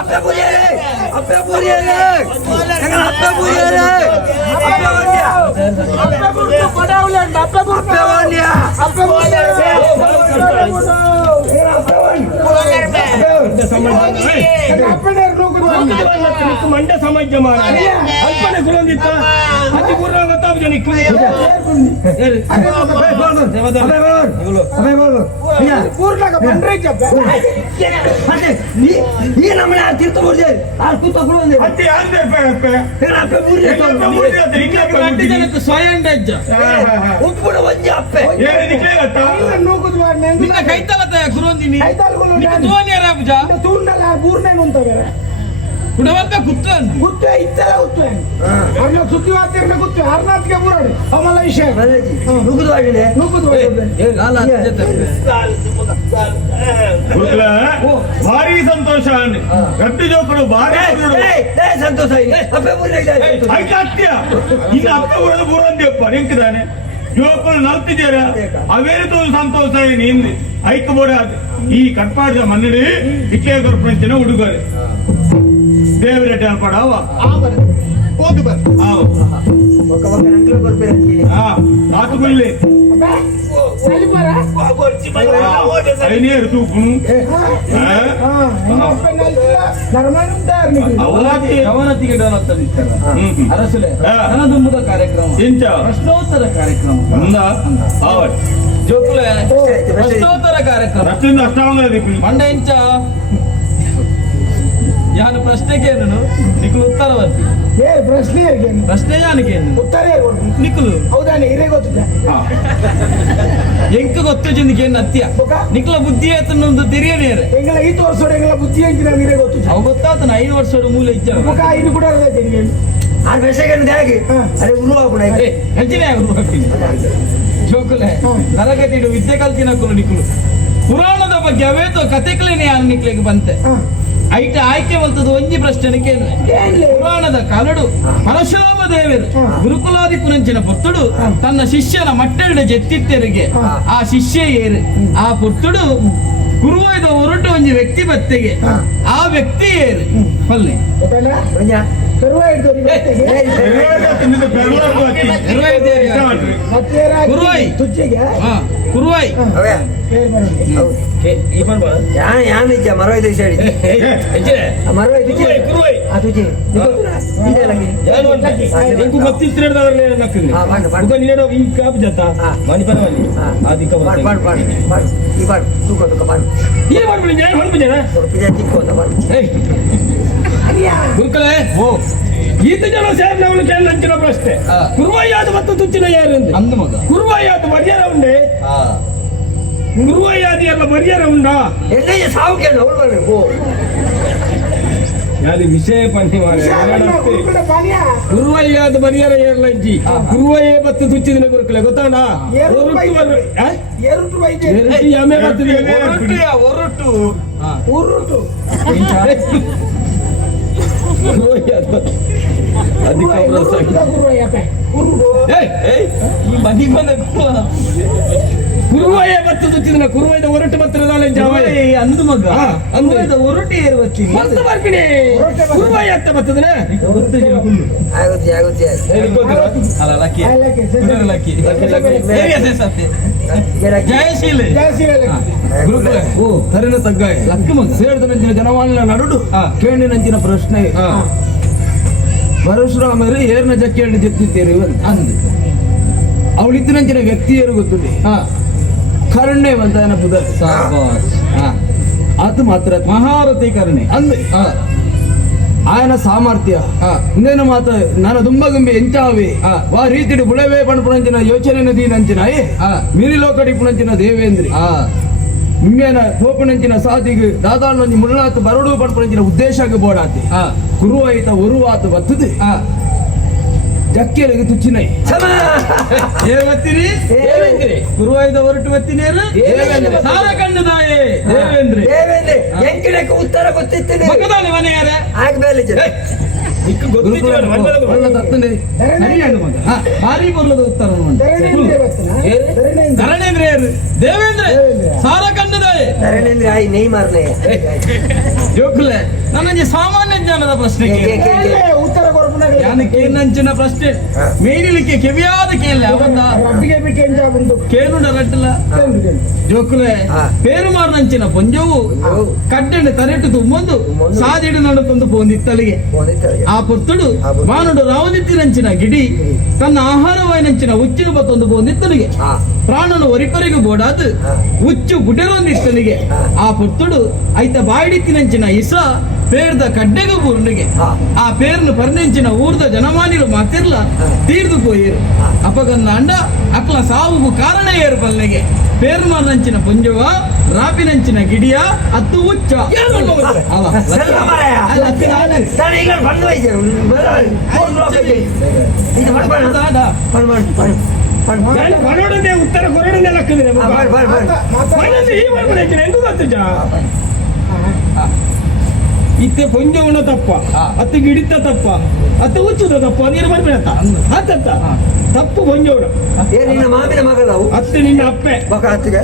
அப்பே புரியல அப்பே புரியல எங்க குழந்தை ಈ ನಮ್ಮನೆ ಆ ತೀರ್ಥ ಮೂರ್ತಿ ಆ ಕೂತ ಸ್ವಯಂ ಉಪ್ಪುಡ ಗುರು ಅಪ್ಪೆ ನೂಕುದು ಕೈತಲ ಕುರೊಂದಿನಿ ಧೋನಿ ರಾಮುಜ ತೂರ್ನಲ್ಲಿ ಮೂರನೇ ಅಂತ ಬೇರೆ ಒಂಜಿ ಗುತ್ತೆ ಏನು ನಿಕ್ಲೇ ಗೊತ್ತಾ ನಿನ್ನ ಸುದ್ದಿ ಕುರೊಂದಿನಿ ನಿನ್ನ ತೋನಿಯರ ಪೂಜ ಅವಲ್ಲ ವಿಷಯ ನುಗ್ಗುದು ಗುರುಗಳ ಭಾರಿ ಸಂತೋಷ ಗಟ್ಟಿ ಜೋಕರು ಭಾರಿ ಸಂತೋಷ ಹತ್ಯ ಇನ್ನು ಅಪ್ಪ ಬರೋದು ಬೂರಂದಿಯಪ್ಪ ನಿಂತಿದ್ದಾನೆ ಜೋಕರು ನಲ್ತಿದ್ದೀರ? ಅವೇರಿತು ಸಂತೋಷ ಏನು ಐಕ್ಯ ಐಕ್ ಬೋಡ ಈ ಕಟ್ಪಾಡಿದ ಮನ್ನಡಿ ಇಕ್ಕೆ ಕೊರ್ಪಂಚಿನ ಹುಡುಗರು. ದೇವರೆಡ್ಡಿ ಅರ್ಪಡ ಹೋಗಿ ಬರ್ ಆತುಗುಲ್ಲಿ ಐನೇರು ತೂಕು. ಅವನತಿಗೆ ಅರಸಲೆ ದುಂಬದ ಕಾರ್ಯಕ್ರಮ. ಇಂಚ ಪ್ರಶ್ನೋತ್ತರ ಕಾರ್ಯಕ್ರಮ. ಅಂದ? ಆವಟ್ ಜೋಕುಲೆ ಪ್ರಶ್ನೋತ್ತರ ಕಾರ್ಯಕ್ರಮ. ಪ್ರಶ್ನೆ ಅಷ್ಟಾವಂಗ ಮಂಡ ಇಂಚ ಯಾನ ಪ್ರಶ್ನೆಗೆ ಏನು ನಿಖಲು ಏ ಪ್ರಶ್ನೆ ಪ್ರಶ್ನೆ ಯಾನಿಗೆ ಏನು ಉತ್ತರ ನಿಖಲು. ಹೌದಾನೆ ಹಿರೇ ಗೊತ್ತಿಲ್ಲ ಎಂಕ ಗೊತ್ತು ಜಿಂದಿಗೆ ಏನು ಅತ್ಯ ನಿಖಲ ಬುದ್ಧಿ ಆತನೊಂದು ತಿರಿಯನೇರೆ. ಎಂಗಳ ಐದು ವರ್ಷ ಎಂಗಳ ಬುದ್ಧಿ ಅಂಕಿ ನಾನು ಗೊತ್ತು. ಗೊತ್ತಿಲ್ಲ ಅವು ಗೊತ್ತಾತನ ಐದು ವರ್ಷದ ಮೂಲ ಇಚ್ಛೆ ಮುಖ ಐದು ಕೂಡ ಇರ್ತೈತೆ ನಿಮಗೆ ಆ ಬೆಸಗನ್ನು ಹೇಗೆ? ಅದೇ ಉರುವಾಗುಣ ಹೆಂಚಿನ ಜೋಕುಲೆ ನರಗತಿಡು ವಿದ್ಯೆ ಕಲ್ತಿನ ಕುಲು ನಿಕುಲು ಪುರಾಣದ ಬಗ್ಗೆ ಅವೇತೋ ಕಥೆಗಳೇನೆ ಅನ್ನಿಕ್ಲಿಕ್ಕೆ ಬಂತೆ? ಐಟ ಆಯ್ಕೆ ಬಂತದ್ದು ಒಂಜಿ ಪ್ರಶ್ನೆ ಪುರಾಣದ ಕಲಡು ಪರಶುರಾಮ ದೇವರು ಗುರುಕುಲಾದಿ ಪುರಂಚಿನ ಪುತ್ತುಡು ತನ್ನ ಶಿಷ್ಯನ ಮಟ್ಟೆರಡು ಜೆತ್ತಿತ್ತೆರಿಗೆ ಆ ಶಿಷ್ಯ ಏರು ಆ ಪುತ್ತುಡು ಗುರುವಾಯ್ದ ಹೊರಟು ಒಂಜಿ ವ್ಯಕ್ತಿ ಬತ್ತೆಗೆ. ಆ ವ್ಯಕ್ತಿ ಏರು ಪಲ್ಲೆ. ಗೊತ್ತಲ್ಲ ಕೊಂಚ ಕರುವ ಹಿಡ್ದವ್ರಿಗೆ ತಿಂದಿದ್ದು ಬೆರಳಾರ್ದು ಹತ್ತಿ. ಗುರುವಾಯ್ ದೇವ್ರಿಗೆ. ಇಷ್ಟ ಮಾಡ್ರಿ. ಮತ್ತೆ ಗುರುವಾಯ್. ತುಚ್ಚಿಗೆ ಹಾ ಕುರುವಾಯ್ ಅವೇ ಯಾನ್ ಯಾನ್ ಇಜ್ಜ ಮರವೈದು ದಿವಸ ಹೇಳಿ ಮರವೈದು ಆ ತುಜಿ ಇದೆ ಲಗಿ ಎಂಕು ಗೊತ್ತಿತ್ತಿರದವ್ರನ್ನೇ ನಕ್ಕಿದ್ರಿ. ಹಾ, ಮಾಡು, ಮಾಡು. ಮುಖ ನೀಡೋ ಈ ಕಾಪು ಜತ. ಹಾ. ಮನಿ ಪರವಾಗಿ. ಹಾ. ಆದಿಕ ಪಾಡ್ ಬರ್ತದೆ. ಪಾಡ್ ಪಾಡ್ ಪಾಡ್ ಈ ಪಾಡ್ ತೂಕ ತೂಕ ಪಾಡ್ ಏನ್ ಮಾಡ್ಬಿಡಿ ಗುರುಕುಲೆ ಈತ ಜನ ಸೇರಿ ಅವನು ಕೇಳಿ ನಂಚಿನ ಪ್ರಶ್ನೆ. ಕುರುವಯ್ಯಾದ ಮತ್ತು ತುಚ್ಚಿನ ಯಾರು ಕುರುವಯ್ಯಾದ ಮರ್ಯಾದ ಉಂಡೆ? ಕುರುವಯ್ಯಾದಿ ಎಲ್ಲ ಮರ್ಯಾದ ಉಂಡಾ? ಎಲ್ಲ ಸಾವು ಕೇಳಿ ಅವಳು ಬರ್ಬೇಕು ಯಾವ್ದು ವಿಷಯ ಪನ್ನಿ ಗುರುವಯ್ಯಾದ ಮರ್ಯಾದ ಏರ್ಲಂಚಿ ಗುರುವಯ್ಯ ಮತ್ತು ತುಚ್ಚಿದಿನ ಗುರುಕಲೆ ಗೊತ್ತಾಣ ಒರಟು ಒರಟು ಬೈದು. ಬರು- ಮತ್ತು- ತುಚ್ಚಿದಿನ ಕುರುವಯ್ಯದ ಹೊರಟು ಬರ್ತದಲ್ಲ ಜಾವ ಅಂದು ಮಗ. ಹಾ, ಅಂದು. ಅಂದು ಮತ್ತ ಏರುವತ್ತಿ ಮರ್ತು ಬರ್ಕಿನಿ ಕುರುವಯ್ಯ ಅಂತ ಬರ್ತದನೆ? ಆಗುತ್ತೆ ಆಗುತ್ತೆ. ಅಲ್ಲ ಲಕ್ಕಿ. Lucky, lucky. ಸತ್ಯ ಜಯಶೀಲ ಜಾಸ್ತಿ ಗುರುಕುಲ ಓ. ತರಿನ ತಗ್ಗಾಯ. ಲಕ್ಕ ಮಗ. ಸೇರಿದ ನಂಚಿನ ಜನವಾಣಿನ ನಡುಡು. ಹಾ. ಕೇಳಿ ನಂಚಿನ ಪ್ರಶ್ನೆ. ಹಾ ಪರಶುರಾಮರು ಏರ್ನ ಜಕ್ಕಿಯನ್ನು ಜೆತ್ತಿದ್ದೇರು ಅಂದು. ಅವಳಿದ್ದ ನಂಚಿನ ವ್ಯಕ್ತಿಯರು ಗೊತ್ತುಂಡೆ ಹಾ ಕರುಣೆ ಅಂತ ಬುಧ ಸಾಬಾಸ್ ಹಾ ಅದು ಮಾತ್ರ ಮಹಾರಥಿ ಕರುಣೆ ಅಂದೆ ಹಾ ఆయన సామర్థ్య ಹಾ నేను మాత నన్న దుమ్మగంబి ఎంచావి ఆ. వా రీతిడి బుళవే పణపునంచిన ಯೋಚನೆ ನದಿ ನಂಚಿನ ఆ. మిరిలో కడిపునంచిన దేవేంద్రి ಹಾ ನಿಮ್ಮೇನ ಕೋಪನಂಚಿನ ಸಾದಿಗೆ ದಾದಾಳ ನಂಜಿ ಮುಳ್ಳಾತ್ ಬರಡು ಪಣಪುನಂಚಿನ ಉದ್ದೇಶಕ್ಕೆ ಬೋಡಾತಿ ಹಾ ಗುರು ಆಯ್ತ ಒರುವಾತ ಬತ್ತದು ಹಾ ಜಕ್ಕೆಲೆಗೆ ತುಚ್ಚಿನೈ ದೇವೇಂದ್ರಿ ಗುರುವಾಯ್ದ ಹೊರಟು ಬತ್ತೀನೇರು. ಸಾರ ಕಂಡದಾಯೆ ದೇವೇಂದ್ರ. ದೇವೇಂದ್ರ. ಎಂಕಿಡಕ್ಕೆ ಉತ್ತರ ಗೊತ್ತಿತ್ತೇನೆ ಮಗದಾನೆ ಆಗ್ಬೇಲೆ ಧರಣೇಂದ್ರ ಧರಣೇಂದ್ರ ಧರಣೇಂದ್ರ ದೇವೇಂದ್ರ ಸಾಲ ಕಂಡದಾಯೆ ನರೇಂದ್ರ ಆಯ್ ನೈ ಮಾರ್ಲೆ. ಜೋಕ್ಲೆ. ನನಗೆ ಸಾಮಾನ್ಯ ಜ್ಞಾನದ ಪ್ರಶ್ನೆ ಉತ್ತರ ಕೊರಪನಾಗ ಪ್ರಶ್ನೆ? ಮೇಲಿಲಿಕ್ಕೆ ಕೆವಿಯಾದ ಕೇಳಿ ಅವತ್ತ? ರಬ್ಬಿಗೆ ಬಿಟ್ಟು ಎಂಜ ಬಂದು? ಕೇನುಂಡ ರಟ್ಟಲ ಜೋಕುಲೆ ಹಾ. ಪೇರು ಮಾರ್ನಂಚಿನ ಪೊಂಜವು ಪೊಂಜವು. ಕಡ್ಡೆಂಡೆ ತರೆಟ್ಟು ತುಂಬೊಂದು. ಸಾದಿಡು ನಡುಕೊಂದು ಪೋಂದಿತ್ತಲಿಗೆ. ಆ ಪುತ್ತುಡು ಮಾನುಡು ರಾವನಿತ್ತಿ ನಂಚಿನ ಗಿಡಿ ತನ್ನ ಆಹಾರವೈನಂಚಿನ ಉಚ್ಚಿನ ಬತ್ತೊಂದು ಪೋಂದಿತ್ತಲಿಗೆ. ಪ್ರಾಣನು ಒರಿಪರಿಗೆ ಬೋಡಾದು. ಉಚ್ಚು ಗುಡ್ಡೆರೊಂದಿತ್ತನಿಗೆ ಆ ಪುತ್ತುಡು ಐತ ಬಾಯಿಡಿತ್ತಿನಂಚಿನ ಇಸ ಪೇರ್ದ ಕಡ್ಡೆಗ ಬೂರ್ನಿಗೆ ఆ ಆ ಪೇರ್ನು ಪರ್ನೆಂಚಿನ ಊರ್ದ ಜನಮಾನಿರು తిర్ల తీర్దుపోయారు ತೀರ್ದು అండ ಹಾ. సావుకు కారణ ಮಾಡ್ ಮಾಡ್. ಅದಾದ. ಮಾಡ್ ಮಾಡ್ ಮಾಡ್. ಮಾಡ್ ಮಾಡ್. ಮನೋಡನೆ ಉತ್ತರ ಕೊರಡನೆ ಮಾಡ್. ಮನಸ್ಸು ಈ ಮಾಡ್ಬಿಡಕ್ಕೆ ಹೆಂಗು ಗೊತ್ತುಜ ಇತ್ತೆ ಪೊಂಜವಣ ತಪ್ಪ ಅತ್ತ ಗಿಡಿತ ತಪ್ಪ ಅತ್ತ ಉಚ್ಚುದ ತಪ್ಪ ನೀರು ಬರ್ಬೇಡ ಹತ್ತತ್ತ ತಪ್ಪು ಪೊಂಜವಣ ಏ ನಿನ್ನ ಮಾಮಿನ ಮಗಳವು ಅತ್ತ ನಿನ್ನ ಅಪ್ಪೆ ಮಗ ಅತ್ತಿಗೆ.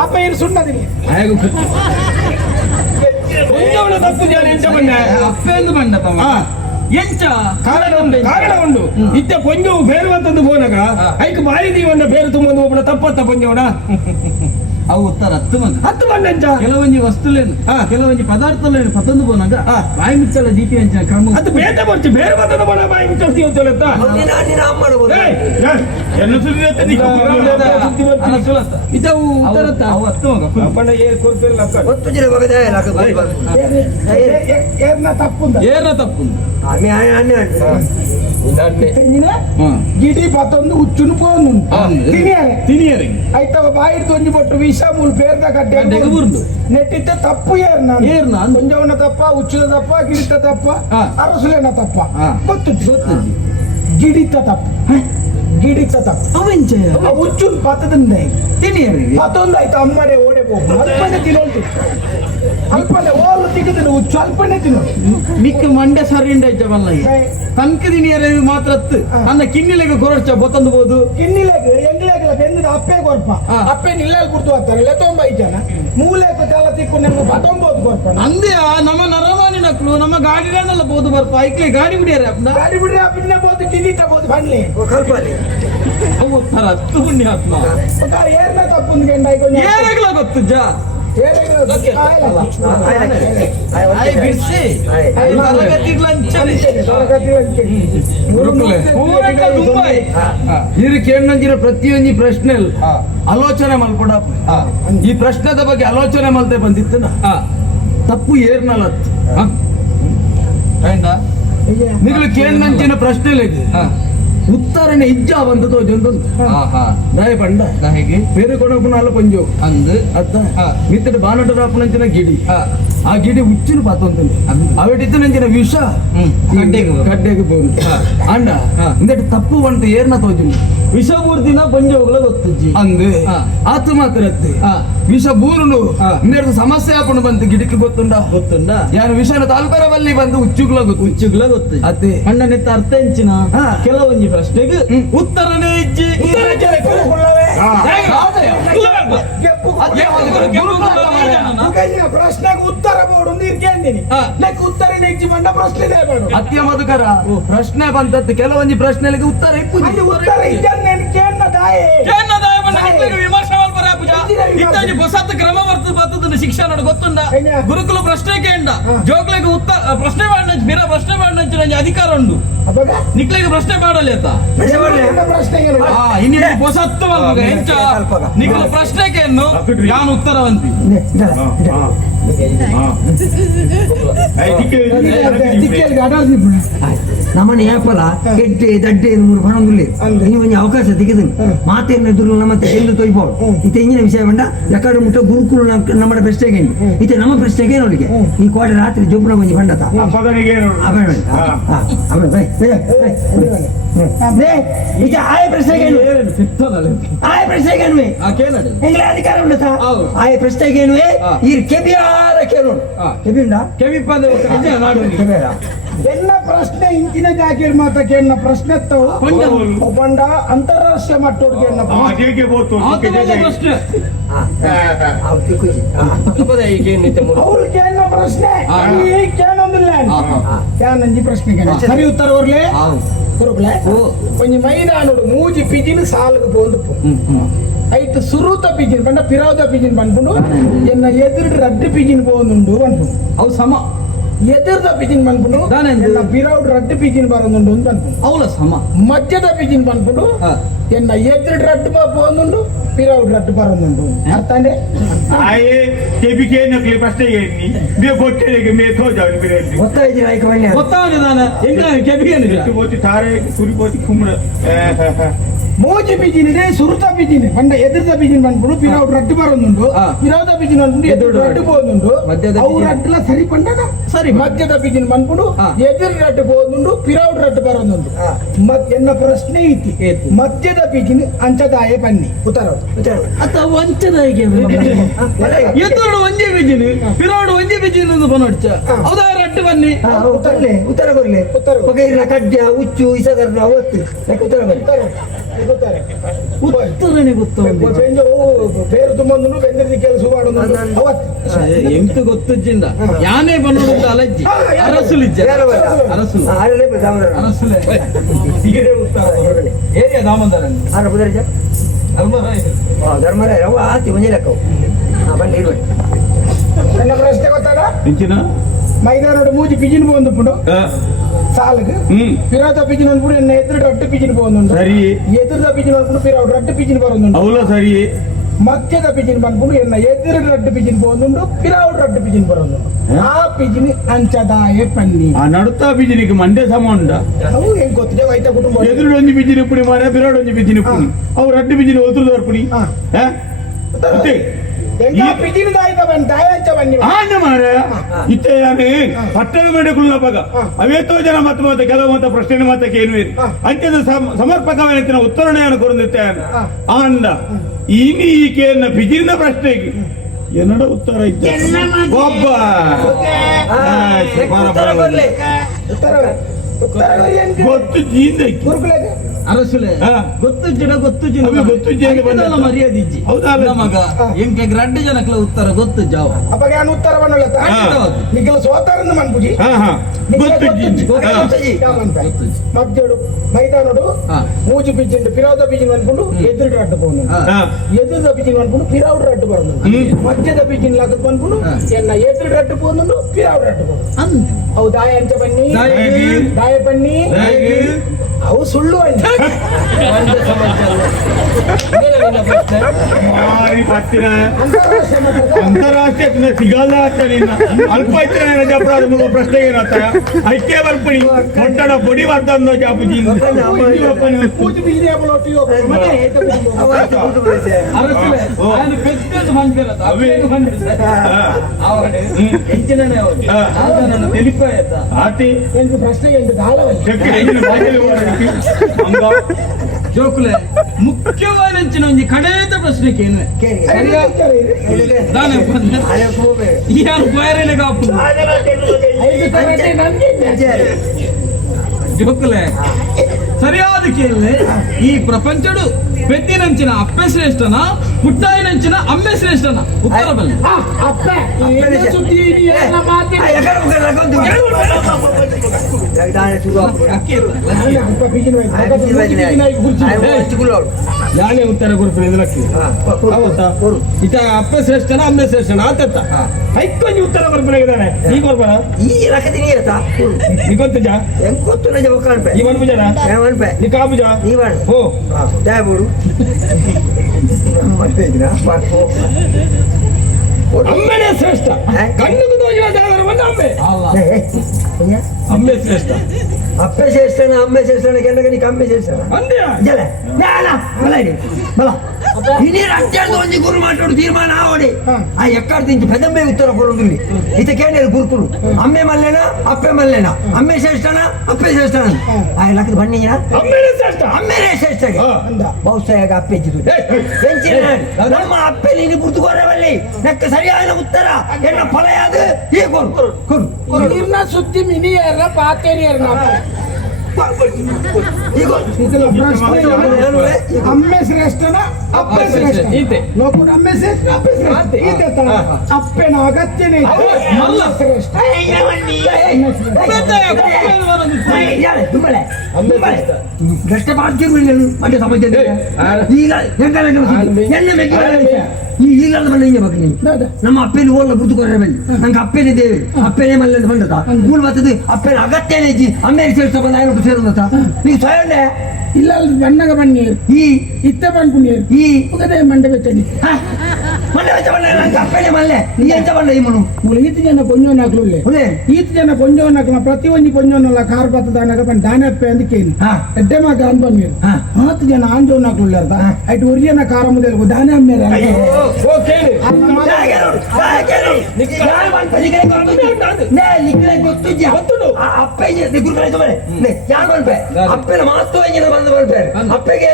ಅಪ್ಪ ಏನು ಸುಣ್ಣದಿಲ್ಲ ತಪ್ಪು ಅಪ್ಪೆಂದು ಬಂಡ. ಎಂಚ ಕಾರಣ ಉಂಡು ಇತ್ತೆ ಪೊಂಜವು ಬೇರುವಂತದ್ದು ಪೋನಗ ಐಕ್ ಮಾಹಿತಿ ಬೇರು ತುಂಬೊಂದು ಒಬ್ಬನ ತಪ್ಪತ್ತ ಪೊಂಜವಣ ಅವು ಉತ್ತರ ಹತ್ತು ಮಂದಿ. ಹತ್ತು ಅಂಚ ಕೆಲವೊಂಜಿ ವಸ್ತುಲೇನು ಕೆಲವೊಂದು ಕೆಲವೊಂಜಿ ಪದಾರ್ಥಲೇನು ಪತಂದು ಬೋನಾಗ ಹಾ. ಬಾಯಿ ಮುಚ್ಚಲ ದೀಪಿ ಅಂಚ ಕ್ರಮ ಅದು ಬೇಟ ಬರ್ಚಿ ಬೇರೆ ಬಂದದ ಬಣ ಬಾಯಿ ಮುಚ್ಚಿ ಹೋಗ್ತೇಳತ್ತ ನಾ ನಿನ್ನ ಅಮ್ಮ ಮಾಡ್ಬೋದು. ಎನ್ನು ಸುದ್ದಿ ಅಂತ ಸುಲತ. ಇದವು ಉತ್ತರ ಅವು ಹತ್ತು ಮಗ ಅಪ್ಪಣ್ಣ ಏನ್ ಕೊಡ್ತಿಲ್ಲ ಅಕ್ಕ. ಗೊತ್ತು ಜಿರ ಬಗದ ಏರ್ನ ತಪ್ಪುಂದ ಏರ್ನ ತಪ್ಪು. ತೆಂಗಿನ ಹ್ಮ್. ಗಿಡಿ ಪತ್ತೊಂದು ಉಚ್ಚುನು ಪೋನು ಹೌದು. ತಿನಿಯಾರೆ. ಐತ ಆಯ್ತವ ಬಾಯಿ ತೊಂಜಿ ಬೊಟ್ಟು ವಿಷ ಮೂಲ್ ಪೇರ್ದ ಕಟ್ಟೆ. ನೆಟ್ಟಿದ್ದ ತಪ್ಪು ಏರ್ನ ಏರ್ನ ಕೊಂಜವನ ತಪ್ಪ ಉಚ್ಚದ ತಪ್ಪ ಗಿಡಿತ ತಪ್ಪ. ಅರಸುಲೇನ ತಪ್ಪ. ಗೊತ್ತು ಗೊತ್ತಜ್ಜಿ. ಗಿಡಿತ ತಪ್ಪ. ಗಿಡಿತ ಸತ ಹುಚ್ಚುನ್ ಪತ್ತದಿಂದ ತಿನ್ನಿ ಮತ್ತೊಂದು ಆಯ್ತು ಅಮ್ಮಡೆ ಓಡೆ ಹೋಗು. ಅಲ್ಪನೆ ತಿನ್ನೋದು. ಅಲ್ಪನೆ ಓಲು ತಿಕ್ಕದಿನ ಉಚ್ಚು ಅಲ್ಪನೆ ತಿನ್ನೋದು. ಮಿಕ್ಕ ಮಂಡೆ ಸರಿಂಡ ಇಜ್ಜವಲ್ಲ ತನಕ ದಿನಿಯರ ಮಾತ್ರ ನನ್ನ ಕಿನ್ನಿಲೆಗೆ ಕೊರಡ್ಚ ಬೊತ್ತಂದು ಬೋದು ಕಿನ್ನಿಲೆಗ್ ಬೆಂದಿನ ಅಪ್ಪೆ ಕೊರ್ಪ. ಅಪ್ಪೆ ನಿಲ್ಲಲ್ ಬಿಡ್ತು ಅಂತಾರೆ ಲೆತೊಂಬ ಜನ. ಮೂಲೆ ತೆಲ್ಲ ತಿಕ್ಕು ನಿಮ್ಗೆ ಬತೊಂಬೋದು ಕೊರ್ಪ ಅಂದೇ ನಮ್ಮ ನರಮಾನಿ ನಕ್ಲು ನಮ್ಮ ಗಾಡಿಗಳನ್ನೆಲ್ಲ ಬೋದು ಬರ್ಪ ಐಕ್ಲೆ ಗಾಡಿ ಬಿಡಿಯಾರ ಗಾಡಿ ಬಿಡ್ರಿ ಅಪ್ಪಿನ ಬೋದು ಕಿನ್ನಿಟ ಬೋದು ಬನ್ನಿ. ತರ ಹತ್ತು ಪುಣ್ಯ ಆತ್ಮ ಏರ್ನ ತಪ್ಪುಂದು ಗಂಡ ಏನಾಗ್ಲ ಗೊತ್ತು ಜಾ. ಆಯ್ ಬಿಡ್ಸಿ ತರಗತಿಗ್ಲಂಚನೆ. ಪೂರಕ ದುಂಬೈ. ಇದು ಕೇಳಂಜಿನ ಪ್ರತಿಯೊಂದು ಪ್ರಶ್ನೆ ಆಲೋಚನೆ ಮಲ್ಕೊಡ ಈ ಪ್ರಶ್ನೆದ ಬಗ್ಗೆ ಆಲೋಚನೆ ಮಲ್ತೆ ಬಂದಿತ್ತು. ತಪ್ಪು ಏರ್ನಲತ್ತು ಹಾ. ಬೇಡ? ನಿಗಳು ಕೇಳಂಚಿನ ಪ್ರಶ್ನೆ ಹಾ. ಉತ್ತರನೆ ಇಜ್ಜ ಬಂದು ತೋಜೊಂದು ಹಾ, ಹಾ. ದಯ ದಾ ಹೇಗೆ? ಬೇರೆ ಕೊಡಪುನಾಲ ಪಂಜು ಅಂದ್? ಅತ್ತ ಹಾ. ಮಿತ್ತದ ಬಾನಟ ರಾಪನಂಚಿನ ಗಿಡಿ. ಆ ಗಿಡಿ ಉಚ್ಚಿನ ಪಾತೊಂದು. ಅವಿಟ್ಟಿತ್ತು ನಂಚಿನ ವಿಷ. ಗಡ್ಡೆಗೆ ಬೋದು ಹಾ. ಅಂಡ. ಇಂದಟ್ಟು ತಪ್ಪು ಬಂತು ಏರ್ನ ತೋಜುಂಡು ವಿಷ ಮೂರ್ತಿನ ಪಂಜೋಗ್ಲ ಗೊತ್ತಜ್ಜಿ. ಅಂದು ಹಾ. ಆತು ಮಾತ್ರತ್ತೆ. ಹಾ. ವಿಷ ಬೂರುನು ಹಾ. ಇನ್ನೆರಡು ಸಮಸ್ಯೆ ಹಾಕೊಂಡು ಬಂತು ಗಿಡಕ್ಕೆ ಗೊತ್ತುಂಡ? ಗೊತ್ತುಂಡ. ಯಾರು ವಿಷನ ತಾಲ್ಪರ ಬಲ್ಲಿ ಬಂದು ಉಚ್ಚುಗ್ಲ ಗೊತ್ತು? ಉಚ್ಚುಗ್ಲ ಗೊತ್ತು ಅತ್ತೆ. ಅಣ್ಣನೆತ್ತ ಅರ್ಥ ಹೆಂಚಿನ ಕೆಲವೊಂದು ಕೆಲವೊಂಜಿ ಪ್ರಶ್ನೆಗೆ. ಉತ್ತರನೇ ಇಜ್ಜಿ. ಪ್ರಶ್ನೆಗೆ ಉತ್ತರ ಬೋಡು ನೀರ್ಕೇಂದಿನಿ ಹಾ. ಲೆಕ್ಕ ಉತ್ತರ ನೆಚ್ಚಿ ಬಂಡ ಪ್ರಶ್ನೆ ಬೇಡ ಅತ್ಯ ಮಧುಕರ ಪ್ರಶ್ನೆ ಬಂದದ್ದು ಕೆಲವೊಂದು ಪ್ರಶ್ನೆಗಳಿಗೆ ಉತ್ತರ ಇಪ್ಪು ಉತ್ತರ ಮಲ್ಪರ ಪೂಜಾ. ಇತ್ತಾಜಿ ಹೊಸತ್ ಕ್ರಮ ಬರ್ತದ ಬರ್ತದ ಶಿಕ್ಷಣ ನೋಡು ಗೊತ್ತುಂಡ? ಏನ? ప్రశ్న ಪ್ರಶ್ನೆ ಕೇಂಡ ಹಾ. ಜೋಕ್ಲೆಗೆ ಉತ್ತರ ಪ್ರಶ್ನೆ ಮಾಡಿನ ಬೇರೆ ಪ್ರಶ್ನೆ ಮಾಡಿನ ಅಧಿಕಾರ ಉಂಡು. ಅವಾಗ ನಿಕ್ಲೆಗೆ ಪ್ರಶ್ನೆ ಮಾಡಲಿ ಅಂತ. ಪ್ರಶ್ನೆಗೆ ಆ ಇನ್ನು ಹೊಸತ್ತು ಎಂಚ ನಿಖಲ ಪ್ರಶ್ನೆಗೆನ್ನು ನಾನು ಉತ್ತರವಂತಿ. ನಮ್ಮನೆ ಯಾಪಲ ಕೆಟ್ಟೆ ದಡ್ಡೆ ಮೂರು ಬರೋಂಗಿಲ್ಲ ನೀವು ಒಂಜಿ ಅವಕಾಶ ತೆಗೆದು ಮಾತೇನ ಎದುರು ನಮ್ಮ ಎಂದು ತೊಯ್ಬೋದು ಇತ್ತೆ ಇಂಜಿನ ವಿಷಯ ಬಂಡ ಯಾಕಡೆ ಮುಟ್ಟ ಗುರುಕುಲು ನಮ್ಮ ಪ್ರಶ್ನೆಗೆ ಇತ್ತೆ ನಮ್ಮ ಪ್ರಶ್ನೆಗೆ ನೋಡಿಗೆ ಈ ಕೋಟೆ ರಾತ್ರಿ ಜೊಬ್ಬನ ಒಂಜಿ ಬಂಡತ ಆಯ ಪ್ರಶ್ನೆಗೇನು ಆಯ ಪ್ರಶ್ನೆಗೆ ಆ ಕೇಳಡಿ ಎಂಗ್ಲ ಅಧಿಕಾರ ಉಂಡತ ಆಯ ಪ್ರಶ್ನೆಗೇನು. ಈ ಕೆಬಿಯಾದ ಕೇಳು ಹಾ. ಕೆಬಿ ಉಂಟಾ ಕೆವಿಪ್ಪದ ನಾಡು ಕೆಬಿಯಾದ ಎನ್ನ ಪ್ರಶ್ನೆ ಇಂಚಿನ ಜಾಗೀರ್ ಮಾತ ಎನ್ನ ಪ್ರಶ್ನೆ ಬಂಡ ಅಂತಾರಾಷ್ಟ್ರೀಯ ಮಟ್ಟೋಡ್ಗೆ ಆತನ ಪ್ರಶ್ನೆ. ಅವ್ರು ಕೇಳಿನ ಪ್ರಶ್ನೆ. ಈ ಕೇಳೊಂದಿಲ್ಲ. ಕೇಳಂಜಿ ಪ್ರಶ್ನೆ ಕೇಳ. ಸರಿ ಉತ್ತರ ಬರ್ಲೆ கொஞ்சம் ಒಂಜಿ ಮೈದಾನೋಡು ಮೂಜಿ ಪಿಜಿನ್ ಸಾಲ್ಗ್ ஐட்டு ಐಟ್ ಸುರುತ ಪಿಜಿನ್ பிராவுத பிஜின் ಪಿಜಿನ್ ಬಂದ್ಬಿಟ್ಟು ಎನ್ನ ಎದುರು ರಡ್ಡು ಪಿಜಿನ್ ಬೋಂದುಂಡು ಬಂದ್ಬಿಟ್ಟು ಅವು ಸಮ ಎದುರ್ದ ಪಿಜಿನ್ ಬಂದ್ಬಿಟ್ಟು ದಾನೆಂದು? ಎನ್ನ ಪಿರಾವ್ಡ್ ರಡ್ಡು ಪಿಜಿನ್ ಬರೋದುಂಡು ಅಂತ ಅವಳ ಸಮ. ಮಧ್ಯದ ಪಿಜಿನ್ ಬಂದ್ಬಿಟ್ಟು ಹಾ. ಎನ್ನ ಎದುರು ರಡ್ಡು ಬಂದುಂಡು ಬಿರೌಡ್ ರಡ್ಡು ಬರೋದುಂಡು ಅರ್ಥ ಆಯೆ ಕೆಬಿಕೆ ನಕಲಿ ಪ್ರಶ್ನೆ ಏನಿ ಬೇ ಗೊಟ್ಟೆಗೆ ಮೇ ತೋಜಾವಲಿ ಬಿರೇಲಿ ಗೊತ್ತಾಯ್ತು ಆಯ್ಕೆ ಬನ್ನಿ ನಾನು ಹೆಂಗ ಕೆಬಿಗೆ ಎಷ್ಟು ಬೋತಿ ತಾರೆ ಕುರಿ ಬೋತಿ ಕುಮ್ರ ಮೋಜಿ ಪಿಜಿನ್ ಇದೆ ಸುರುತ ಪಿಜಿನ್ ಬಂಡ ಎದುರ್ದ ಪಿಜಿನ್ ಬಂದ್ಬಿಡು ಪಿರಾವ್ ರಡ್ಡು ಬರೋದುಂಟು. ಪಿರಾವ್ದ ಪಿಜಿನ್ ಬಂದ್ಬಿಟ್ಟು ಎದುರು ರಡ್ಡು ಮಧ್ಯದ ಅವು. ರಡ್ಡುಲ ಸರಿ ಪಂಡನ? ಸರಿ. ಮಧ್ಯದ ಪಿಜಿನ್ ಬಂದ್ಬಿಡು. ಎದುರು ರಡ್ಡು ಬೋದುಂಡು ಪಿರಾವ್ ರಡ್ಡು ಬರೋದುಂಟು. ಮತ್ ಎನ್ನ ಪ್ರಶ್ನೆ ಐತಿ? ಏತಿ. ಮಧ್ಯದ ಪಿಜಿನ್ ಅಂಚದಾಯ ಬನ್ನಿ. ಉತ್ತರ ಅತ್ತ ವಂಚದ ಹೇಗೆ ಎದುರು ಒಂದೇ ಬಿಜಿನಿ ಪಿರಾಡು ಒಂಜಿ ಬಿಜಿನ್ ಎಂದು ಬನೋಡ್ಚ ಹೌದಾ? ಕೊಟ್ಟು ಬನ್ನಿ. ಉತ್ತರಲೆ ಉತ್ತರ ಬರ್ಲಿ ಹೊಗೆಯರ್ನ ಕಡ್ಡ್ಯ ಉಚ್ಚು ಇಸಗರ್ನ ಅವತ್ತು. ಯಾಕೆ ಉತ್ತರ ಬರ್ಲಿ ಉತ್ತರನೆ ಗೊತ್ತು ಪೇರು ತುಂಬೊಂದು ಬೆಂದಿರಿದ ಕೆಲಸ ಮಾಡೋದು ಎಂತ ಗೊತ್ತಿದ್ದಿಂದ ಯಾನೇ ಬನ್ನೋದು ಅಲಜ್ಜಿ. ಅರಸುಲಿಜ್ಜ ಅರಸುಲು ಅರಸುಲೆ. ಏರಿಯಾ ದಾಮೋದರನ್ ಅರಬುದರ್ಜ ಧರ್ಮರಾಯ ಧರ್ಮರಾಯ ಅವ ಆತಿ ಮಂಜಲಕ್ಕವು ಹಾಂ ಬನ್ನಿ ಇರುವೆ ನನ್ನ ಪ್ರಶ್ನೆ ಗೊತ್ತಾರ ಮೈದಾನದ ಮೂಜಿ ಪಿಜಿನ್ ಬಂದ್ಬಿಟ್ಟು ಸಾಲುಗೆ ಪಿರಾ ತಪ್ಪಿಜಿನ ಅಂದ್ಬಿಟ್ಟು ಎನ್ನ ಎದುರು ರಟ್ಟು ಪಿಜಿನ ಬಂದುಂಟು ಸರಿ ಎದುರು ತಪ್ಪಿಜಿನ ಅಂದ್ಬಿಟ್ಟು ಪಿರಾ ರಟ್ಟು ಪಿಜಿನ ಬರೋದು ಅವಳು ಸರಿ ಮತ್ತೆ ತಪ್ಪಿಜಿನ ಬಂದ್ಬಿಟ್ಟು ಎನ್ನ ಎದುರು ರಟ್ಟು ಪಿಜಿನ ಬಂದುಂಟು ಪಿರಾ ರಟ್ಟು ಪಿಜಿನ ಬರೋದು ಆ ಪಿಜಿನ ಅಂಚದಾಯ ಪನ್ನಿ ಆ ನಡುತ್ತಾ ಪಿಜಿನಿಗೆ ಮಂಡ್ಯ ಸಮ ಉಂಟ ಅವು ಹೆಂಗ್ ಗೊತ್ತಿದೆ ವೈತ ಕುಟುಂಬ ಎದುರು ಒಂದು ಪಿಜಿನ ಪುಡಿ ಮಾಡ ಪಿರಾಡ್ ಒಂದು ಪಿಜಿನ ಪುಡಿ ಅವು ರಟ್ಟು ಪಿಜಿನ ಒತ್ತುಲು ತರ್ಪುಡಿ ಹಾ ಇತ್ತೆ ಆನೆ ಪಟ್ಟಣ ಅವೇತೋ ಜನ ಮತ ಮಾತ ಗೆಲ್ಲುವಂತ ಪ್ರಶ್ನೆ ಮಾತಕ್ಕೆ ಏನು ಅಂತ್ಯದ ಸಮರ್ಪಕವಾಗಿನ ಉತ್ತರಣೆಯನ್ನು ಕೊರದಿತ್ತೆ ಆಂಡ ಇನಿ ಈಕೆಯನ್ನ ಬಿಜಿರಿನ ಪ್ರಶ್ನೆಗೆ ಎನ್ನಡ ಉತ್ತರ ಇದ್ದ ಒಬ್ಬ. ಗೊತ್ತು ಜೀಂದಕ್ಕೆ ಅರಸುಲೆ ಗೊತ್ತುಜ್ಜಿನ ಗೊತ್ತುಜ್ಜಿ ಗೊತ್ತುಜ್ಜಿ ಹೌದಾ ನಮಗ ಎಂಕೆ ಗ್ರಡ್ಡ ಜನಕ್ಲ ಉತ್ತರ ಗೊತ್ತು ಜಾವ. ಉತ್ತರ ನಾನು ಉತ್ತರವನ್ನು ನಿಗಲ ಸೋತಾರನ್ನು ಮನ್ಪುಜಿ. ಗೊತ್ತುಜ್ಜಿ ಮದ್ದೆಡು ಮೈದಾನಡು ಮೂಜಿ ಬಿಜ್ಜಿಂಡು ಪಿರಾವುದ ಬಿಜ್ಜಿನ ಅನ್ಕೊಂಡು ಎದುರು ರಡ್ಡು ಬೋನು ಎದುರುದ ಬಿಜ್ಜಿನ ಅನ್ಕೊಂಡು ಪಿರಾವುಡ್ ರಡ್ಡು ಬರೋದು ಮಧ್ಯದ ಬಿಜ್ಜಿನ ಲಾಗದ್ ಬಂದ್ಕೊಂಡು ಎನ್ನ ಎದುರು ರಟ್ಟು ಬೋನು ಪಿರಾವುಡ್ ರಟ್ಟು ಬೋನು ಅವು ದಾಯ ಅಂಚ ಬನ್ನಿ. ದಾಯ ಬನ್ನಿ ಅವು ಸುಳ್ಳು ಅಂತ. ಅಂತಾರಾಷ್ಟ್ರೀಯ ಸಿಗಲ್ಲ ಅಲ್ಪ ಇದ್ರೆ ಪ್ರಶ್ನೆ ಏನತ್ತ ಐಕ್ಯ ಬರ್ಪಣಿ ಒಟ್ಟಡ ಪೊಡಿ ಬರ್ತಂದ ಜಾಪುಜಿ ಪ್ರಶ್ನೆ ಅಂಗ ಜೋಕುಲೆ ಮುಖ್ಯವಾಗಿನ ಒಂದು ಕಡೆದ ಪ್ರಶ್ನೆ ಕೇನೆ ಸರಿಯಾ ದಾನೆ ಬಂದೆ ಯಾರು ಬಯರನೆ ಕಾಪು ಜೋಕುಲೆ ಸರಿಯಾದ ಕೇಳಲೆ ಈ ಪ್ರಪಂಚಡು ಪೆದ್ದಿನಂಚಿನ ಅಪ್ಪೆ ಶ್ರೇಷ್ಠನಾ ಪುಟ್ಟಾಯಿನಂಚಿನ ಅಮ್ಮೆ ಶ್ರೇಷ್ಠನ. ಉತ್ತರ ಬಲ್ಲ ಯಾನೇ ಉತ್ತರ ಕೊಡ್ತೀನಿ ಇದಕ್ಕೆ. ಹೌದಾ. ಇತ ಅಪ್ಪ ಶ್ರೇಷ್ಠನ ಅಮ್ಮೆ ಶ್ರೇಷ್ಠನ ಆತತ್ತ ಹೈಕೊಂಜಿ ಉತ್ತರ ಬರ್ಬೇಕಾಗಿದ್ದಾನೆ ಈ ಕೊಡ್ಬೇಡ ಈ ರಕತಿ ನೀ ಇರತ್ತಾ? ಕೊಡು. ನೀ ಗೊತ್ತಜ ಹೆಂಗ್ ಗೊತ್ತು ನಜ ಒಕ್ಕಣ್ಪೆ. ನೀ ಅನ್ಪೆ? ನೀ ಕಾಬುಜ ನೀ ಮಾಡು. ಓ ಹಾ, ಬೋಡು ಬಿಡು. ಮತ್ತೆ ಇದ್ನ? ಮಾಡ್ಕೊ. ಕೊಡು. ಅಮ್ಮೆನೇ ಶ್ರೇಷ್ಠ ಹೇ? ಕಣ್ಣಿಗೆ ತೋಜಿನ ದೇವರ ಒಂದು ಅಮ್ಮೆ ಅಲ್ಲ ಏ, ಏ, ಅಯ್ಯ. ಅಮ್ಮೆ ಶ್ರೇಷ್ಠ ಅಪ್ಪೆ ಶ್ರೇಷ್ಠನ ಅಮ್ಮೆ ಶ್ರೇಷ್ಠನ ಕೆಂಡಗ ನೀ ಕಮ್ಮಿ ಶ್ರೇಷ್ಠನ ಅಂದ್ಯಾ ಜಲೆ ನಾನ ಬಲ ಇಡಿ ಬಲ ಇನಿ ರಾಜ್ಯದ ಒಂಜಿ ಗುರು ಮಾತಾಡು ತೀರ್ಮಾನ ಆವಡಿ ಆ ಎಕ್ಕಡ್ ತಿಂಚು ಪೆದಂಬೆ ಉತ್ತರ ಕೊಡೋದಿಲ್ಲ ಇತ ಕೇಳಿ ಗುರುಕುಲು ಅಮ್ಮೆ ಮಲ್ಲೆನ ಅಪ್ಪೆ ಮಲ್ಲೆನ ಅಮ್ಮೆ ಶ್ರೇಷ್ಠನ ಅಪ್ಪೆ ಶ್ರೇಷ್ಠನ ಆ ಲಕ್ಕದ ಬಣ್ಣಿನ ಅಮ್ಮೆನೇ ಶ್ರೇಷ್ಠ ಅಮ್ಮೆನೇ ಶ್ರೇಷ್ಠಗೆ ಹಾ. ಬಹುಶಃ ಈಗ ಅಪ್ಪೆ ಇದ್ದಿದ್ದು ಎಂಚಿನ ನಮ್ಮ ಅಪ್ಪೆ ನೀನು ಬುದ್ಧುಗೋರವಲ್ಲಿ ನಕ್ಕ ಸರಿಯಾದ ಉತ್ತರ ಎನ್ನ ಫಲ ಯಾವುದು ಈ ಕೊಡು ಕೊಡು ನೀರ್ನ ಸುದ್ದಿ ಮಿನಿಯರ ಪಾತೇರಿಯರ? ಅಮ್ಮೆ ಶ್ರೇಷ್ಠನ ಅಪ್ಪ ಶ್ರೇಷ್ಠ. ನೋಕು ಅಮ್ಮೆ ಶ್ರೇಷ್ಠ ಅಪ್ಪ ಶ್ರೇಷ್ಠ ಅಪ್ಪೆನ ಅಗತ್ಯನೇ. ಅಮ್ಮ ಶ್ರೇಷ್ಠ ಸಮಾಜ ಈಗ ಹೆಂಗ ಈ ಈಗಲ್ಲ ಬಂದ ಹಿಂಗೆ ಬಗ್ಗೆ ನೀವು ಹೌದಾ? ನಮ್ಮ ಅಪ್ಪೇಲಿ ಓಲ್ಲ ಗುರ್ತು ಕೊಡ್ರೆ ಬಲ್ಲಿ ನಂಗೆ ಅಪ್ಪೇನೆ ದೇವಿ ಅಪ್ಪೇನೆ ಮಲ್ಲ ಅಂತ ಬಂದದ ಮೂಲ ಬರ್ತದೆ ಅಪ್ಪೇನ ಅಗತ್ಯನೇ ಇಜ್ಜಿ ಅಮ್ಮೇಲೆ ಸೇರ್ಸ ಬಂದ ಏನು ಸೇರುದತ್ತ ನೀವು ಸ್ವಯಂಡೆ ಇಲ್ಲ ಅಲ್ಲಿ ಬಣ್ಣಗ ಬಣ್ಣೀರು ಈ ಇತ್ತ ಬಣ್ಪುಣಿಯರು ಈ ಉಗದೆ ಮಂಡೆ ಬೆಚ್ಚಡಿ ಮಂಡ್ಯ ವೆಚ್ಚ ಬಂದ. ನಂಗೆ ಮಲ್ಲೆ ಎಂತ ಬಂದ ಈ ಮನು? ಮೂಲ ಈತ ಜನ ಪೊಂಜೋನ್ ಹಾಕ್ಲುಲ್ಲೆ ಅದೇ ಈತ ಜನ ಪೊಂಜೋನ್ ಹಾಕ್ಲ. ಪ್ರತಿ ಒಂಜಿ ಪೊಂಜೋನಲ್ಲ ಕಾರ್ ಬತ್ತದಾನಗ ಬಂದು ದಾನಪ್ಪೆ ಹಾ. ಎಡ್ಡೆ ಮಾಕ ಬಂದಿರು ಹಾ. ಹತ್ತು ಜನ ಆಂಜೋನ್ ಹಾಕ್ಲುಲ್ಲ ಅರ್ಥ ಐಟು ಜನ ಕಾರ ಮುದೇಲ್ ದಾನ ಅಮ್ಮೇರ ಓ ಕೇಳಿ. ಅಪ್ಪನ ಮಾತು ಎಂಜಿನ ಬಂದು ಬರ್ಪೇರೆ ಅಪ್ಪಗೆ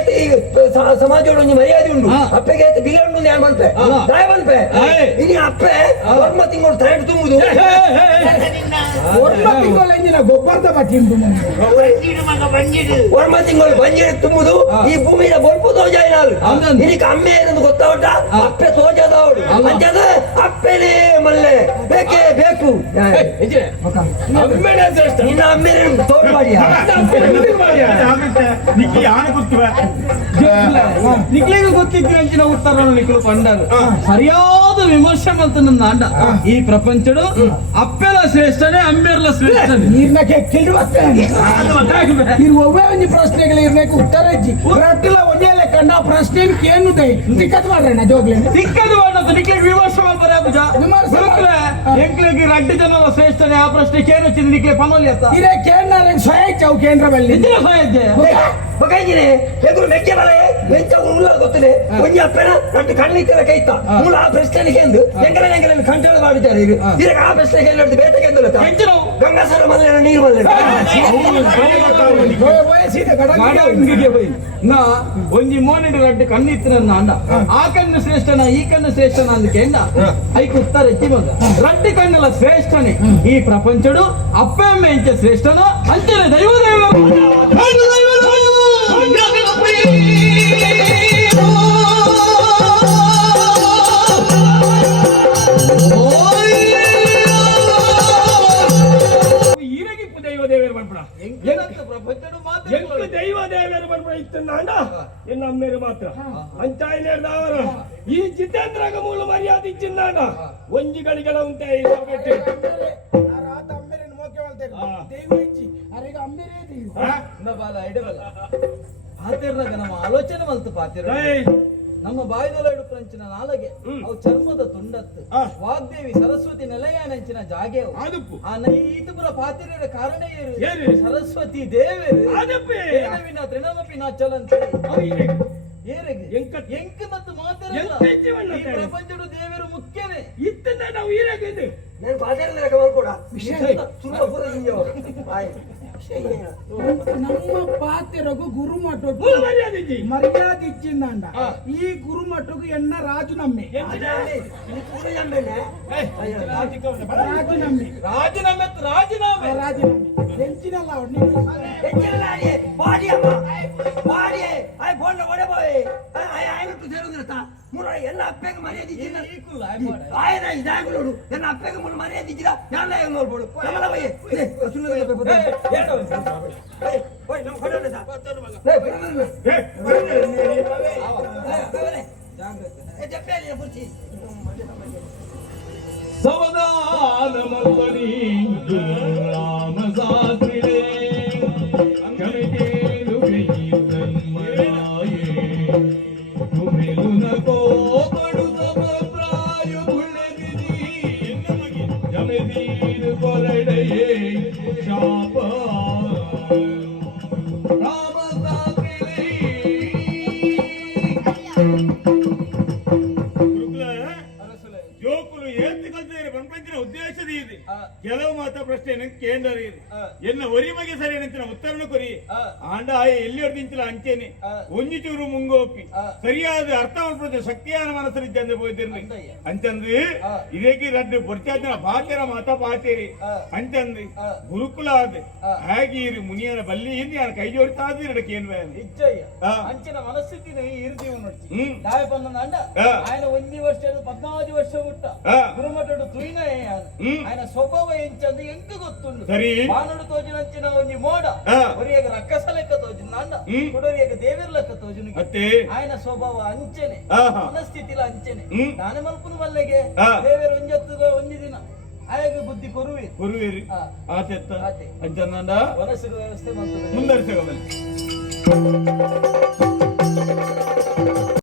ಸಮಾಜೋಡು ಒಂಜಿ ಮರ್ಯಾದೆ ಉಂಡು ಅಪ್ಪಗೆ ಬಿಲೆ ಉಂಡು ಯಾರು ಬಂದ್ಪೆ ದಾಯ ಪೇ. ಇನಿ ಅಪ್ಪೆ ಒರ್ಮ ತಿಂಗಳು ತರಡು ತುಂಬುದು. ಒರ್ಮ ತಿಂಗಳು ಎಂಜಿನ ಗೊಬ್ಬರದ ಬಟ್ಟಿ ಉಂಟು ಒರ್ಮ ತಿಂಗಳು ಬಂಜಿ ತುಂಬುದು. ಈ ಭೂಮಿಯ ಅಮ್ಮೆ ಏನಂದು ಗೊತ್ತಾವಟ ಅಪ್ಪೆ ತೋಜದ ಅವಳು ಅಂಜದ ಅಪ್ಪೆನೇ ಮಲ್ಲೆ. ಬೇಕೇ ಬೇಕು. ಅಮ್ಮೆನೇ ಶ್ರೇಷ್ಠ ನಿನ್ನ ಅಮ್ಮೆ ತೋರ್ ಮಾಡಿಯ? ನಿಕ್ಕಿ ಆನ ಗೊತ್ತುವ ನಿಕ್ಲಿಗೆ ಗೊತ್ತಿದ್ರೆ ಅಂಚಿನ ಉತ್ತರ ನಿಕ್ಲು ಪಂಡರು ಸರಿಯಾದ ವಿಮರ್ಶೆ ಮತ್ತು ನನ್ನ ಅಂಡ ಈ ಪ್ರಪಂಚಡು ಅಪ್ಪೆಲ ಶ್ರೇಷ್ಠನೇ ಅಮ್ಮೆರ್ಲ ಶ್ರೇಷ್ಠನೇ. ನೀರ್ನ ಕೆಕ್ಕಿಲ್ರು ಇರ್ ಒವ್ವೇ ಒಂಜಿ ಪ್ರಶ್ನೆಗಳು ಇರ್ಬೇಕು. ಉತ್ತರ ರಟ್ಟಿಲ ಲೆಕ್ಕಂಡ ಪ್ರಶ್ನೆ ಏನು ದಿಕ್ಕದ ಮಾಡ್ರೆ ಜೋಗ್ಲಿ ದಿಕ್ಕದು ಮಾಡದ್ದು ನಿಕ್ಲಿಗೆ ವಿಮರ್ಶೆ ಮಾಡ್ತಾರೆ ಅಬುಜ ವಿಮರ್ಶೆ. ಎಂಕ್ಲಿಗೆ ರಡ್ಡಿ ಜನರ ಶ್ರೇಷ್ಠನೆ ಆ ಪ್ರಶ್ನೆ ಕೇನೊಚ್ಚಿದ ನಿಕ್ಲೆ ಪನೋಲಿ ಅಂತ. ಇರೇ ಕೇಂದ್ರ ಸ್ವಯಂ ಚೌ ಕೇಂದ್ರ ಬಲ್ಲಿ ಇದ್ರೆ ಸ್ವಯಂ ಬಗೈಜಿನೆ ಎದುರು ಮೆಕ್ಕೆ ಬಲೆ ವೆಂಚ ಉಳ್ಳ ಗೊತ್ತಿದೆ ಒಂಜಿ ಅಪ್ಪನ ನಟ್ಟು ಕಣ್ಣಿತ್ತಿರ ಕೈತ. ಮೂಲ ಆ ಪ್ರಶ್ನೆಗೆ ಎಂದು ಎಂಗಲ ಎಂಗಲ ಕಂಟ್ರೋಲ್ ಮಾಡಿದ್ದಾರೆ ಇದು ಇದಕ್ಕೆ ಆ ಪ್ರಶ್ನೆಗೆ ಹೇಳಿ ಬೇಟೆಗೆ ಎಂದು ಹೆಂಚಿನ ಗಂಗಾಸರ ಮೊದಲ ನೀರು ಹೋಯ್ ನಾ ಒಂಜಿ ಮೋನಿಡು ರಡ್ಡು ಕಣ್ಣಿತ್ತಿನ ಅಂಡ ಆ ಕಣ್ಣು ಶ್ರೇಷ್ಠನ ಈ ಕಣ್ಣು ಶ್ರೇಷ್ಠನ ಅಂದಕ್ಕೆ ಕೇಂದ ಐಕ್ ಉತ್ತರ ಎತ್ತಿ ಬಂದ ರಡ್ಡು ಕಣ್ಣುಲ ಶ್ರೇಷ್ಠನೇ. ಈ ಪ್ರಪಂಚಡು ಅಪ್ಪ ಅಮ್ಮ ಎಂಚ ಶ್ರೇಷ್ಠನ ಅಂಚನೆ ದೈವ ದೈವ ದೇವರು ಬರ್ಬಿಡ ಇತ್ತು ನಾಂಡ ಎನ್ನ ಅಮ್ಮೇರು ಮಾತ್ರ. ಅಂಚಾಯಿನೇರ್ದವರ ಈ ಜಿತೇಂದ್ರಗ ಮೂಲ ಮರ್ಯಾದೆ ಇಚ್ಚಿಂದಾಂಡ ಉಂಟೆ ಬಾಲ ಇಡಬಲ್ಲ ನಮ್ಮ ಆಲೋಚನೆ ಮಲ್ತು ಪಾತಿರ ನಮ್ಮ ಬಾಯಿನೊಲಡು ಪ್ರಂಚಿನ ನಾಲಗೆ. ಅವು ಚರ್ಮದ ತುಂಡತ್ತು. ವಾಗ್ದೇವಿ ಸರಸ್ವತಿ ನೆಲೆಯ ಜಾಗೆ ಜಾಗೆ ಆ ನೈತಪುರ ಪಾತಿರ ಕಾರಣ ಏರು ಸರಸ್ವತಿ ದೇವೇರು. ತೃಣವಿನ ತೃಣಮಪಿ ನಾ ಚಲಂತೆ ಏರೆಗೆ. ಎಂಕನತ್ತು ಮಾತ್ರ ಈ ಪ್ರಪಂಚದ ದೇವರು ಮುಖ್ಯವೇ. ಇತ್ತಿಂದ ನಾವು ಈರಾಗಿದೆ ನಾನು ಬಾಧಾರದ ರಕವಲ್ ಕೂಡ. ವಿಶೇಷ. ಸುರಪುರ ಹಿಂಗೆ ಆಯ್ತು ಮೂಲ ಮರ್ಯಾದೆ ಇಜ್ಜಿ. ಮರ್ಯಾದೆ ಇಚ್ಚಿಂದಾಂಡ ಹಾ. ಈ ಗುರುಮಠకు ಎನ್ನ ರಾಜು ನಮ್ಮೆ ರಾಜು ನಮ್ಮೆ ರಾಜೀನಾಮೆ ರಾಜೀನಾಮೆ ರಾಜೀನಾಮೆ ಹೆಂಚಿನಲ್ಲ ಅವ್ರು ಎಲ್ಲ ಅಪ್ಪಗೆ ಮರ್ಯಾದೆ ಇದ್ದಿಲ್ಲ ಈ ಕುಲ್ಲ ಆಯ್ ಮಾಡ. ಆಯ್ದ ಇದಾಗ್ಲೋಡು ನನ್ನ ಅಪ್ಪಗೆ ಮುನ್ನ ಮರ್ಯಾದೆ ಇದ್ದಿಲ್ಲ ಯಾರ ಹೆಂಗ್ ನೋಡ್ಬೋಡು ಕಮಲ ಬೈ ಇದೆ ಸುಮ್ಮನೆ ಏ, ಏನು? ಓಯ್ ನಮ್ಮ ಅಂಚೆನೆ. ಒಂಜಿಚೂರು ಮುಂಗೋಪಿ. ಸರಿಯಾದ ಅರ್ಥವನ್ನು ಶಕ್ತಿಯಾನ ಮನಸ್ಸರಿದ್ದಂತೆ ಪೋಯ್ತಿರ್ಲಿ ಅಂತಂದ್ರಿ ಇದಕ್ಕೆ ರದ್ದು ಬರ್ತಾದ ಭಾತ್ಯರ ಮಾತ ಪಾತೇರಿ. ಅಂತಂದ್ರಿ ಗುರುಕುಲ ಆದ ಹಾಗೀರಿ ಮುನಿಯನ ಬಲ್ಲಿ ಇಂದ ನಾನು ಕೈ ಜೋಡ್ತಾ ಇದ್ರಿ ನಡಕ್ಕೆ ಏನ್ ಅಂಚಿನ ಮನಸ್ಥಿತಿ ಇರ್ತೀವಿ ನೋಡಿ. ದಾಯ ಅಂಡ ಆಯನ ಒಂದಿ ವರ್ಷ ಪದ್ಮಾವತಿ ವರ್ಷ ಹುಟ್ಟ. ಗುರುಮಠಡು ತುಯಿನ ಆಯನ ಸ್ವಭಾವ ಎಂಚಂದು ಎಂತ ಗೊತ್ತುಂಡು. ಸರಿ. ಮಾನಡು ತೋಜಿನ ಅಂಚಿನ ಒಂದಿ ಮೋಡ ಬರಿಯಾಗ ರಕ್ಕಸ ಲೆಕ್ಕ ತೋಜಿನ ಅಂಡ ಹ್ಮ್. ಕೊಡೋರಿಯಾಗ ದೇವರ ಲೆಕ್ಕ ತೋಜುನು ಮತ್ತೆ ఆయన ಸ್ವಭಾವ ಅಂಚನೆ ಆಹಾ. ಮನಸ್ಥಿತಿಲ ಅಂಚನೆ ಹ್ಮ್. ನಾನೇ ಮಲ್ಪುನು ಮಲ್ಲೆಗೆ ಆ. ದೇವರ ಒಂಜತ್ತು ಒಂಜಿ ದಿನ ಆಯಾಗ ಬುದ್ಧಿ ಕೊರುವೆ ಗುರುವೇರಿ ಆ. ಆತೆತ್ತ ಆತೆ. ಅಂಚಂದ ವನಸಿಗೆ ವ್ಯವಸ್ಥೆ ಮಾಡ್ತದೆ ಮುಂದರಿಸಗಬಲ್ಲಿ